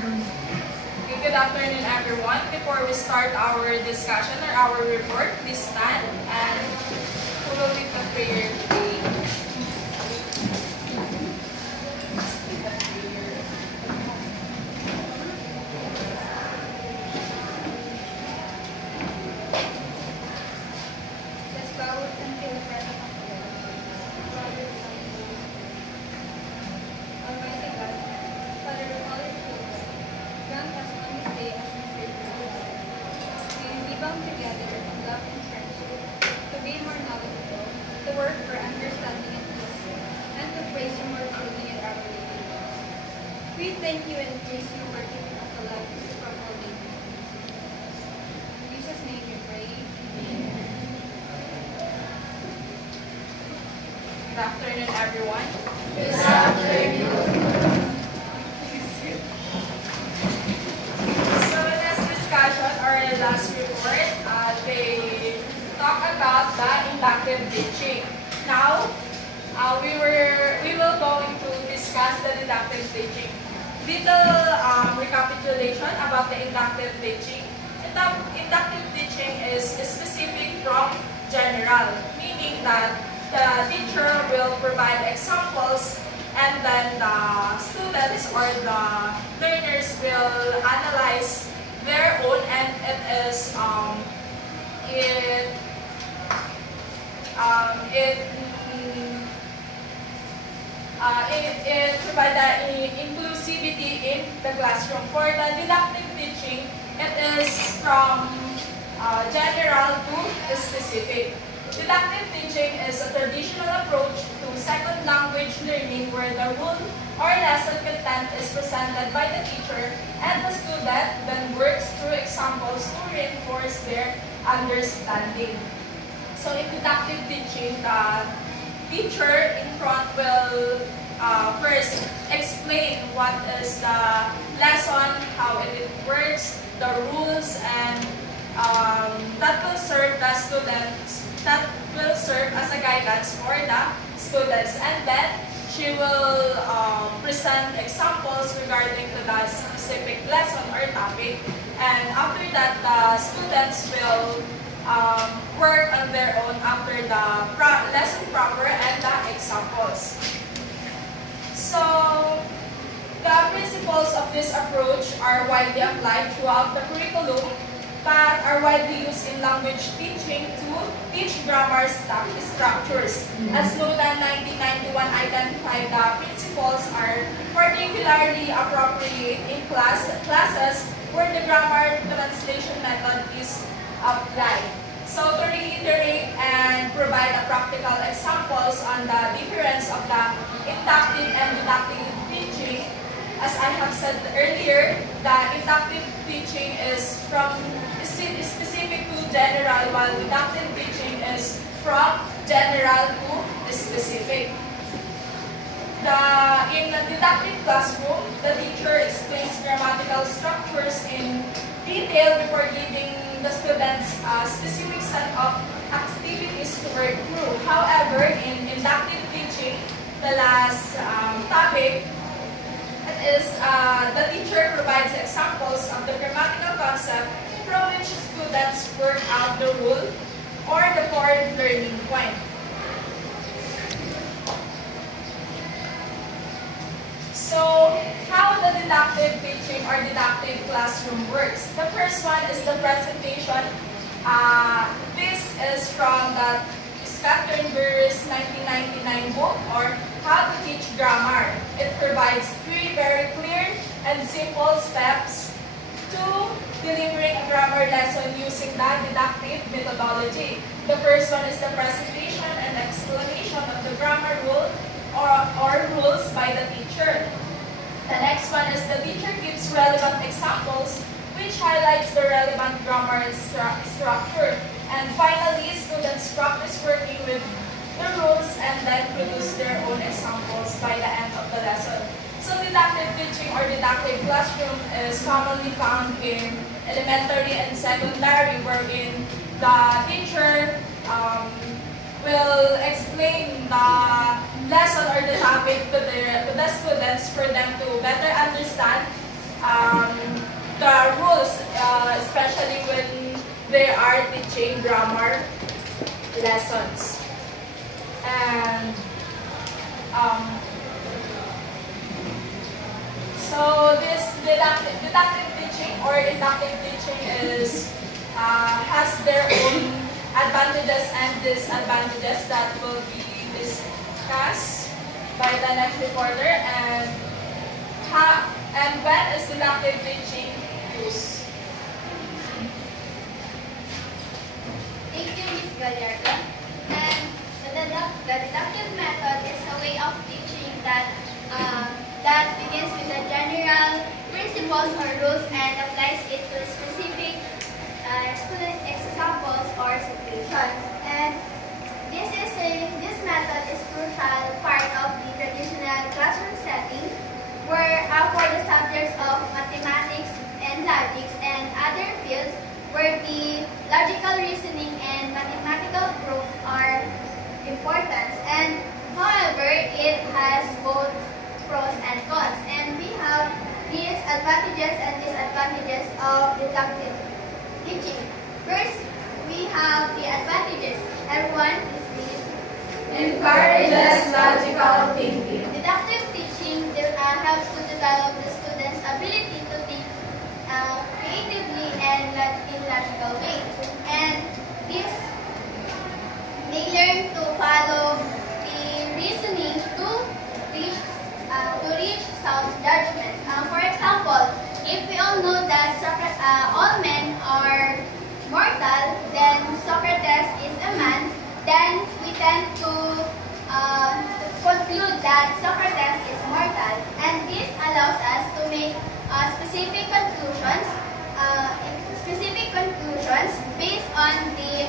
Okay, good afternoon, everyone. Before we start our discussion or our report, please stand and follow with the prayer today. Let's bow until the presence of the Lord. Father, Son, and Holy Spirit. Almighty God, Father of all your children, grant us on this day as we pray for you. May we be bound together in love and friendship, to be more knowledgeable, to work for understanding and peace, and to praise you more truly in our daily lives. We thank you and praise you for keeping us alive from all dangers. In Jesus' name we pray. Amen. Good afternoon, everyone. Good afternoon. So in this discussion or last report, they talk about the inductive teaching. Now, we will going to discuss the deductive teaching. Little recapitulation about the inductive teaching. Inductive teaching is specific from general, meaning that the teacher will provide examples and then the students or the learners will analyze their own, and it provides the inclusivity in the classroom. For the deductive teaching, it is from general to specific. Deductive teaching is a traditional approach to second language learning where the rule or lesson content is presented by the teacher and the student then works through examples to reinforce their understanding. So in deductive teaching, the teacher in front will first explain what is the lesson, how it works, the rules, and that will serve the students. That will serve as a guidance for the students, and then she will present examples regarding to the specific lesson or topic, and after that the students will work on their own after the lesson proper and the examples. So the principles of this approach are widely applied throughout the curriculum, but are widely used in language teaching to teach grammar structures. As Lodan 1991 identified, the principles are particularly appropriate in classes where the grammar translation method is applied. So to reiterate and provide a practical examples on the difference of the inductive and deductive teaching, as I have said earlier, the inductive teaching is from specific to general, while deductive teaching is from general to specific. In the deductive classroom, the teacher explains grammatical structures in detail before giving the students a specific set of activities to work through. However, in inductive teaching, the last topic, is the teacher provides examples of the grammatical concept from which students work out the rule or the core learning point. So, how the deductive teaching or deductive classroom works. The first one is the presentation. This is from the Scatterberry's 1999 book, or How to Teach Grammar. It provides 3 very clear and simple steps to delivering a grammar lesson using the deductive methodology. The first one is the presentation and explanation of the grammar rule or rules by the teacher. The next one is the teacher gives relevant examples which highlights the relevant grammar structure. And finally, students practice working with the rules and then produce their own examples by the end of the lesson. So deductive teaching or deductive classroom is commonly found in elementary and secondary, wherein the teacher will explain the lesson or the topic to the students for them to better understand um, the rules, especially when they are teaching grammar lessons. And so this deductive teaching or inductive teaching has their own advantages and disadvantages that will be discussed by the next reporter. And when is deductive teaching used? Thank you, Ms. Gallardo. And the deductive method is a way of teaching that begins with the general principles or rules and applies it to specific examples or situations. And this method is crucial part of the traditional classroom setting, where for the subjects of mathematics and logic and other fields where the logical reasoning and mathematical proof are important. And however, it has both pros and cons. And we have these advantages and disadvantages of deductive teaching. First, we have the advantages. Everyone, please. Encourages logical thinking. Deductive teaching helps to develop the students' ability to think creatively and in logical way. And this, they learn to follow the reasoning to reach sound judgment. For example, if we all know that all men are mortal, then Socrates is a man, then we tend to conclude that Socrates is mortal, and this allows us to make specific conclusions based on the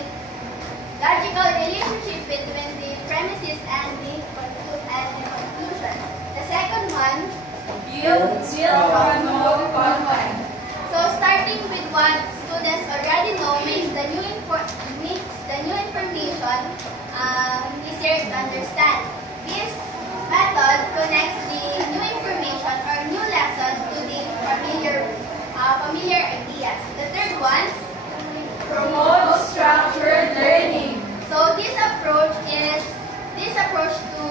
logical relationship between the premises and the conclusions. The second one, Yields from content. so starting with what students already know makes the new information easier to understand. This method connects the new information or new lesson to the familiar ideas. The third one, Promote structured learning. so this approach to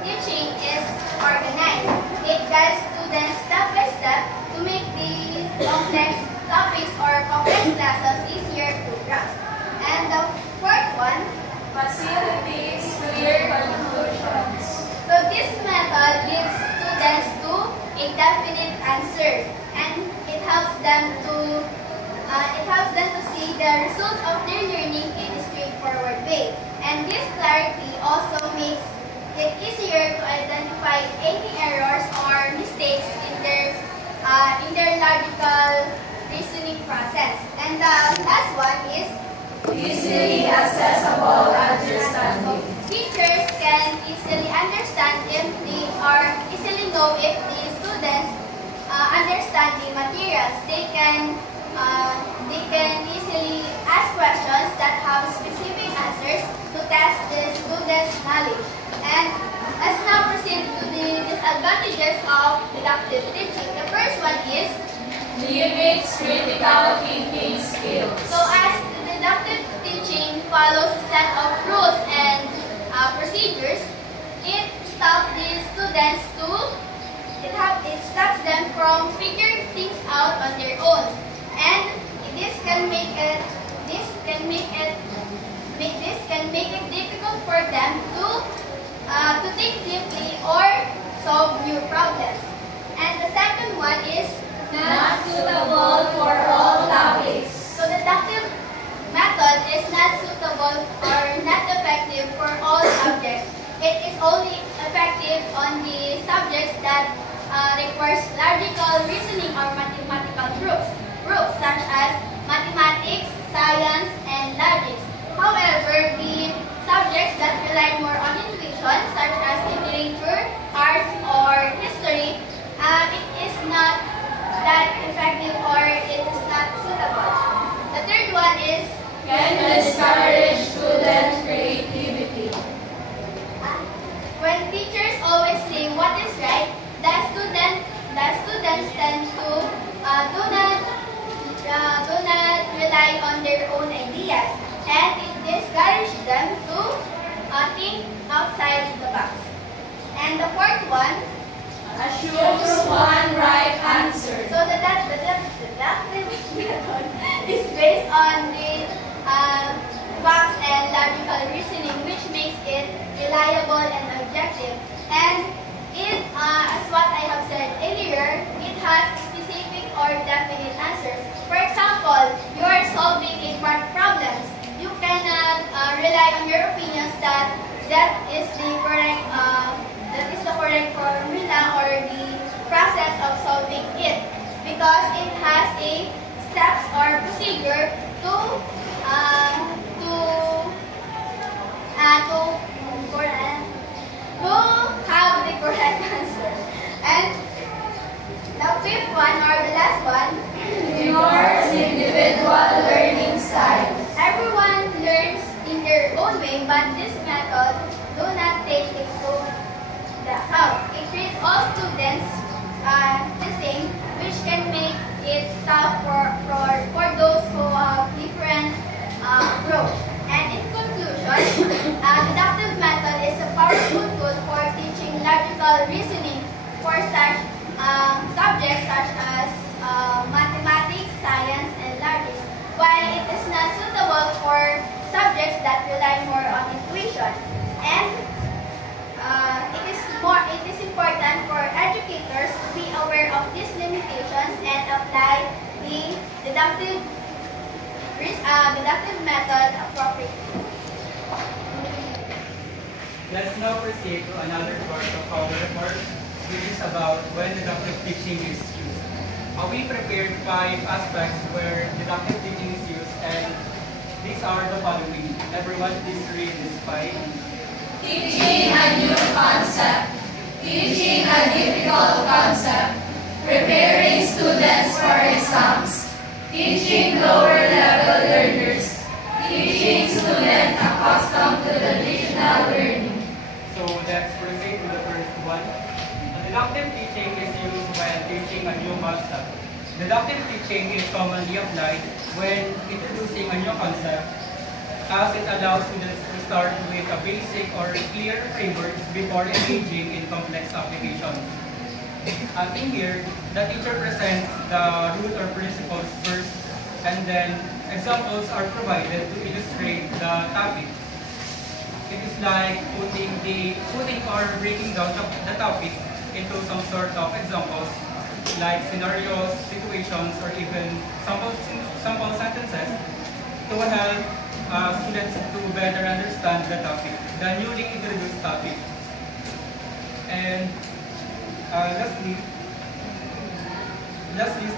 teaching is organized. It guides students step by step to make the complex topics or complex lessons easier to grasp. And the fourth one, Facilitates clear conclusions. so this method leads students to a definite answer, and it helps them to see the results of their learning in a straightforward way. And this clarity also makes it easier to identify any errors or mistakes in their logical reasoning process. And the last one is Easily accessible understanding. teachers can easily understand or easily know if the students understand the materials. They can easily ask questions that have specific answers to test the students' knowledge. And let's now proceed to the disadvantages of deductive teaching. The first one is, Limits critical thinking skills. so as deductive teaching follows a set of rules and procedures, it stops the students it stops them from figuring things out on their own, and this can make it difficult for them to think deeply or solve new problems. And the second one is Not suitable for all topics. so deductive method is not suitable or not effective for all subjects. It is only effective on the subjects that requires logical reasoning or mathematical proofs such as mathematics, science, and logic. However, the subjects that rely more on intuition such as literature, arts, or history, it is not that effective or it is not suitable. The third one is Can discourage student creativity. when teachers always say what is right, the students tend to do not rely on their own ideas, and it discourages them to think outside the box. And the fourth one, Choose one right answer. so the deductive method is based on the facts and logical reasoning, which makes it reliable and objective. And as what I have said earlier, it has specific or definite answers. For example, you are solving a math problems. You cannot rely on your opinions that is the correct formula or the process of solving it, because it has a steps or procedure to have the correct answer. And the fifth one, or the last one, Yours individual learning style. everyone learns in their own way, but this method do not take it to the account. It treats all students the same, which can make it tough for those who have different approach. And in conclusion, deductive method is a powerful tool for teaching logical reasoning for such subjects such as mathematics, science, and logic, while it is not suitable for subjects that rely more on intuition. And it is important for educators to be aware of these limitations and apply the deductive method appropriately. Let's now proceed to another part of our report, which is about when deductive teaching is used. We prepared 5 aspects where deductive teaching is used, and these are the following. Everyone, please read this 5. Teaching a new concept. Teaching a difficult concept. Preparing students for exams. Teaching lower level learners. Teaching students accustomed to traditional learning. So let's proceed to the first one. Deductive teaching is used when teaching a new concept. Deductive teaching is commonly applied when introducing a new concept, as it allows students to start with a basic or clear frameworks before engaging in complex applications. In here, the teacher presents the rule or principles first, and then examples are provided to illustrate the topic. It is like putting or breaking down the topic into some sort of examples, like scenarios, situations, or even sample sentences to help students to better understand the topic, the newly introduced topic. And lastly,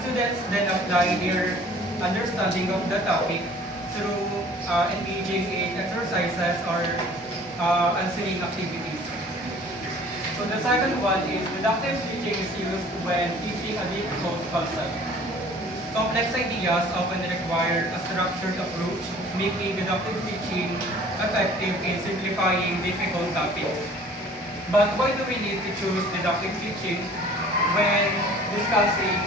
students then apply their understanding of the topic through engaging in exercises or answering activities. So the second one is deductive teaching is used when teaching a difficult concept. Complex ideas often require a structured approach, making deductive teaching effective in simplifying difficult topics. But why do we need to choose deductive teaching when discussing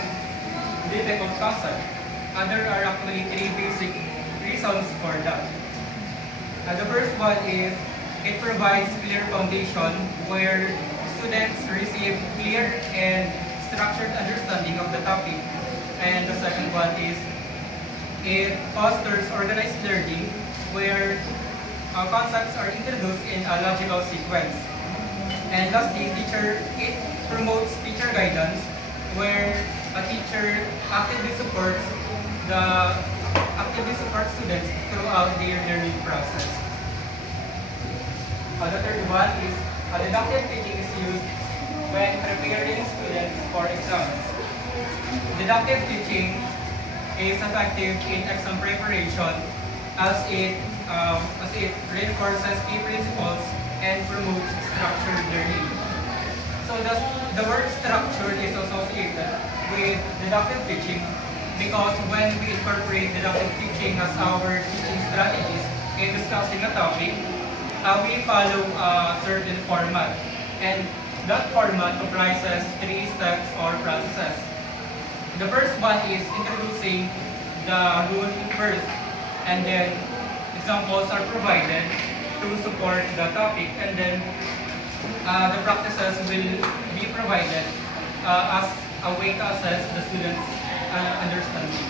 difficult concepts? There are actually 3 basic reasons for that. The first one is it provides clear foundation where students receive clear and structured understanding of the topic. And the second one is it fosters organized learning where concepts are introduced in a logical sequence. And lastly, it promotes teacher guidance where a teacher actively supports students throughout their learning process. The third one is deductive teaching is used when preparing students for exams. Deductive teaching is effective in exam preparation as it reinforces key principles and promotes structured learning. So the word structured is associated with deductive teaching because when we incorporate deductive teaching as our teaching strategies in discussing a topic, we follow a certain format, and that format comprises 3 steps or processes. The first one is introducing the rule first, and then examples are provided to support the topic, and then the practices will be provided as a way to assess the students' understanding.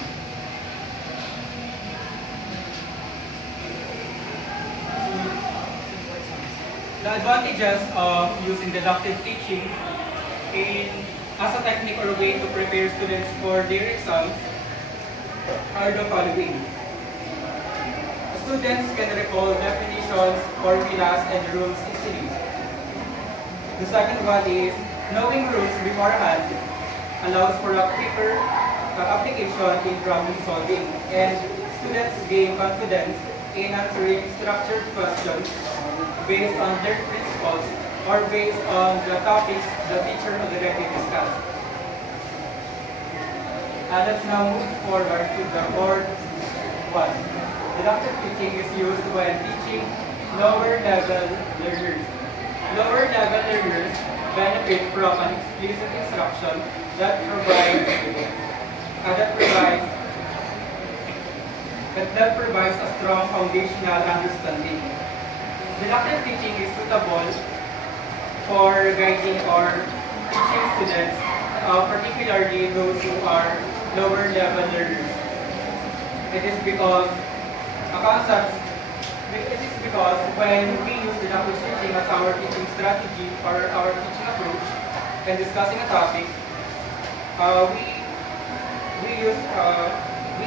The advantages of using deductive teaching as a technique or way to prepare students for their exams are the following. Students can recall definitions, formulas, and rules easily. The second one is knowing rules beforehand allows for a quicker application in problem solving, and students gain confidence in answering structured questions based on their principles or based on the topics the teacher already discussed. Let's now move forward to the fourth one. Deductive teaching is used when teaching lower level learners. Lower level learners benefit from an explicit instruction that provides a strong foundational understanding. Deductive teaching is suitable for guiding or teaching students, particularly those who are lower level learners. It is because when we use deductive teaching as our teaching strategy or our teaching approach when discussing a topic, we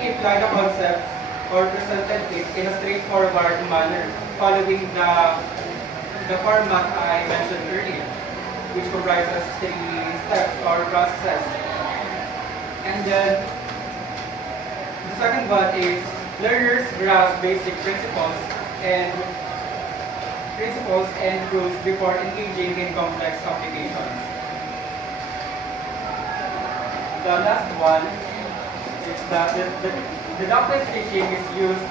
apply the concepts or presented it in a straightforward manner, following the format I mentioned earlier, which comprises 3 steps or processes. And then the second one is learners grasp basic principles and rules before engaging in complex applications. The last one is that the deductive teaching is used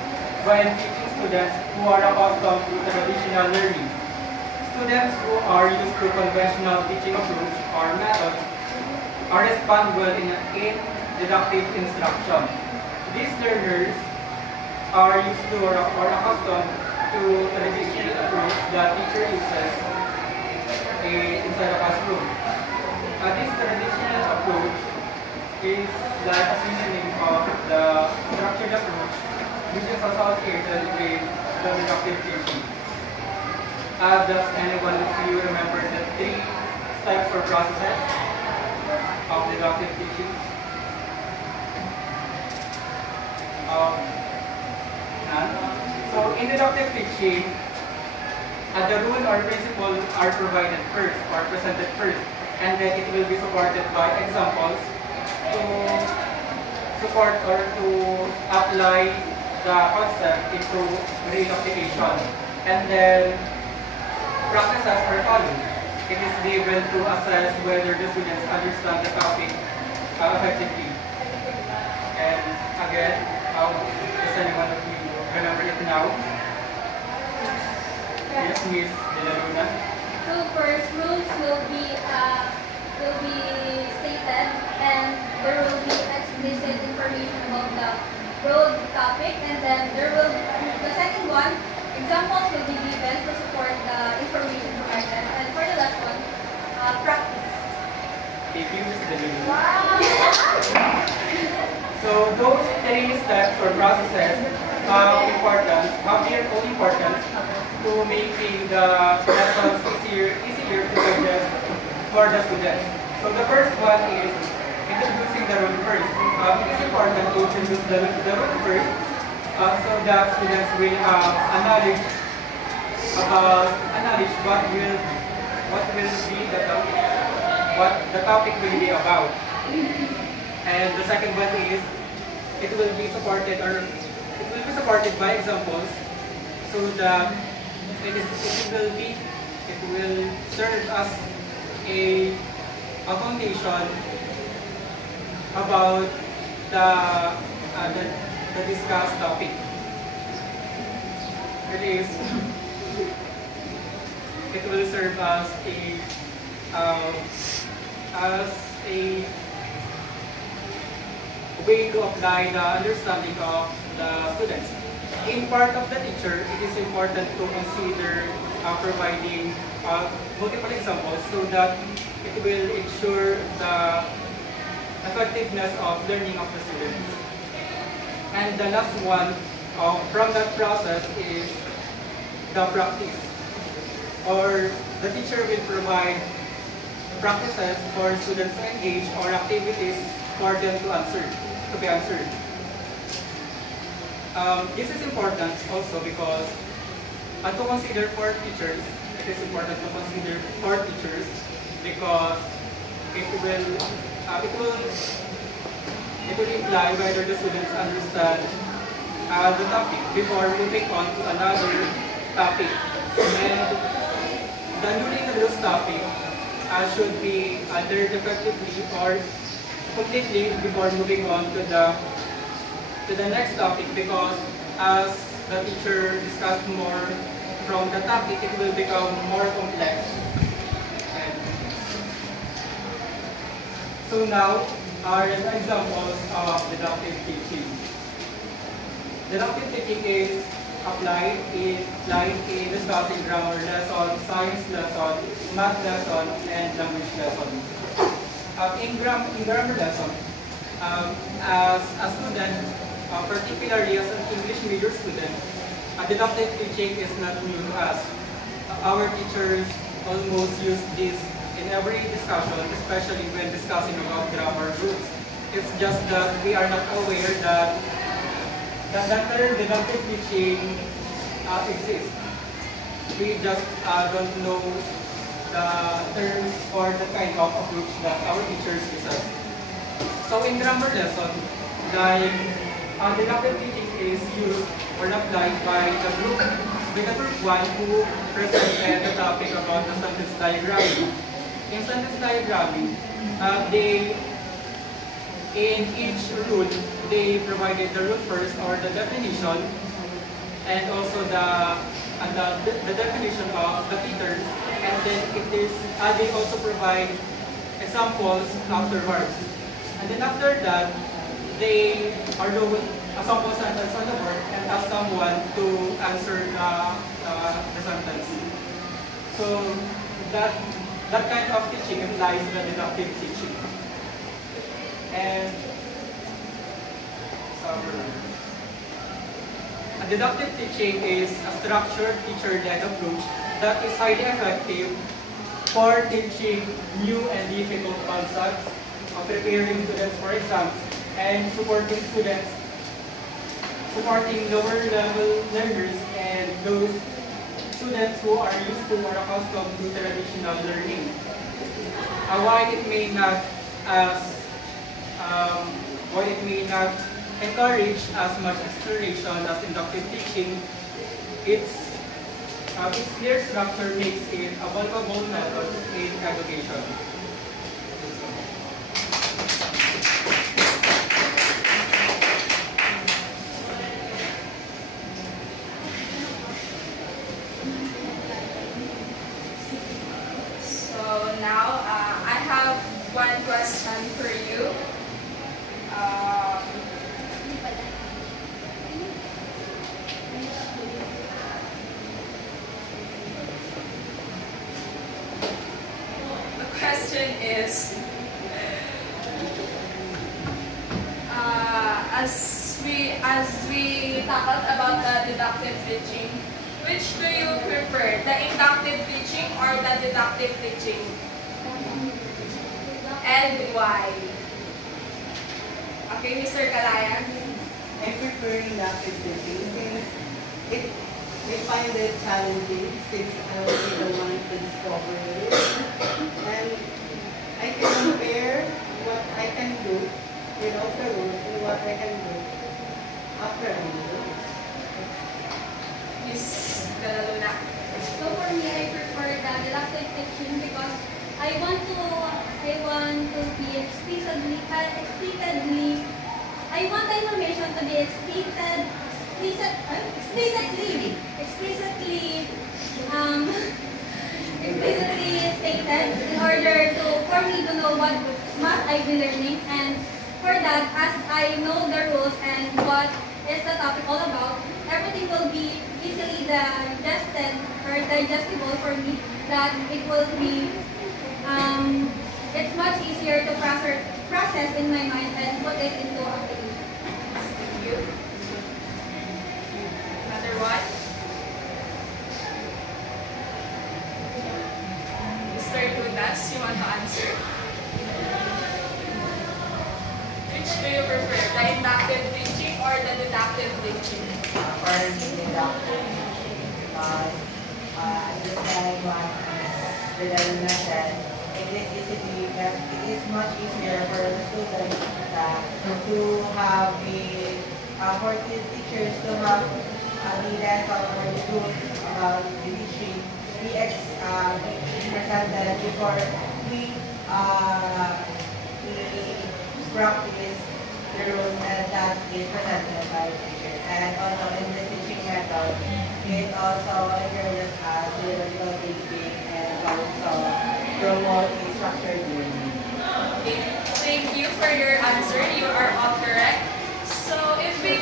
when teaching students who are accustomed to traditional learning. Students who are used to conventional teaching approach or methods are respond well in deductive instruction. These learners are used to or accustomed to traditional approach that teacher uses inside the classroom. This traditional approach is like a synonym of the structured approach, which is associated with the deductive teaching. Does anyone of you remember the 3 steps or processes of deductive teaching? So in deductive teaching, the rule or principle are provided first or presented first, and then it will be supported by examples to support or to apply the concept into real application. And then practices are followed. It is given to assess whether the students understand the topic effectively. And again, does anyone of you remember it now? Yes, Miss De La Luna. So first, rules will be stated, and there will be explicit information about the road topic, and then the second one, examples will be given to support the information provided, and for the last one, practice. Thank you, Miss De La Luna. So those 3 steps or processes have their own importance to making the lessons easier to digest for the students. So the first one is introducing the rule first. It is important to introduce the rule first so that students will have a knowledge what the topic will be about. And the second one is it will be supported by examples, so that it will serve as a foundation about the discussed topic. It will serve as a way to apply the understanding of the students. In part of the teacher, it is important to consider providing multiple examples so that it will ensure the effectiveness of learning of the students. And the last one from that process is the practice. Or the teacher will provide practices for students to engage or activities for them to be answered. This is important also because to consider for teachers, it is important to consider for teachers because it will imply whether the students understand the topic before moving on to another topic. And the newly introduced topic should be learned effectively or completely before moving on to the next topic, because as the teacher discussed more from the topic, it will become more complex. And so now are the examples of deductive teaching. Deductive teaching is applied in discussing grammar lesson, science lesson, math lesson, and language lesson. In grammar lesson, as a student, particularly as an English major student, deductive teaching is not new to us. Our teachers almost use this in every discussion, especially when discussing about grammar rules. It's just that we are not aware that the term deductive teaching exists. We just don't know the terms or the kind of approach that our teachers use. So in grammar lesson, deductive teaching is used or applied by the group 1 who presented the topic about the sentence diagramming. In sentence diagramming, in each rule, they provided the rule first or the definition, and also the definition of the key terms, and then they also provide examples afterwards. And then after that, they are doing a sample sentence on the board and ask someone to answer the sentence. So that kind of teaching implies the deductive teaching. And a deductive teaching is a structured teacher-led approach that is highly effective for teaching new and difficult concepts, preparing students for exams, and supporting lower level learners and those students who are used to or accustomed to traditional learning. While it may not encourage as much exploration as inductive teaching, its clear structure makes it a valuable method in education. So now I have one question for you. The question is, as we tackled about the deductive teaching, which do you prefer, the inductive teaching or the deductive teaching? And why? Okay, Mr. Kalayan? I prefer inductive teaching since I find it challenging since I will be the one to discover it. And I can compare what I can do without the rules and what I can do after I do it. Miss Galaluna? So for me, I prefer the deductive teaching because I want to be explicitly I want the information to be explicitly stated in order for me to know what must I be learning, and for that, as I know the rules and what is the topic all about, everything will be easily digested or digestible for me, that it will be, it's much easier to process in my mind and put it into application. Thank you. Another one? Mr. Lunas, you want to answer? Which do you prefer, the inductive teaching or the deductive teaching? For deductive, because understand what the Luna said, it is much easier for the students to have for the teachers to have the lesson or the rules about the teaching be presented before we practice the rules, and that is presented by teachers. And also in the teaching method, it also encourages us to critical thinking and also promote a structured learning. Okay. Thank you for your answer. You are all correct. So if we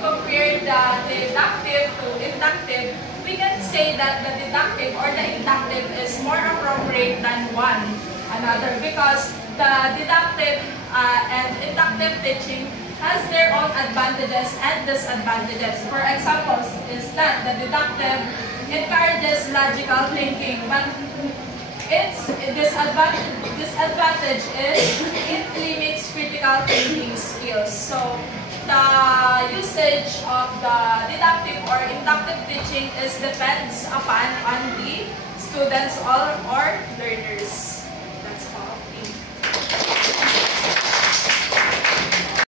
compare the deductive to inductive, we can say that the deductive or the inductive is more appropriate than one another, because the deductive and inductive teaching has their own advantages and disadvantages. For example, is that the deductive encourages logical thinking, but its disadvantage is it limits critical thinking skills. So the usage of the deductive or inductive teaching depends upon on the students or learners.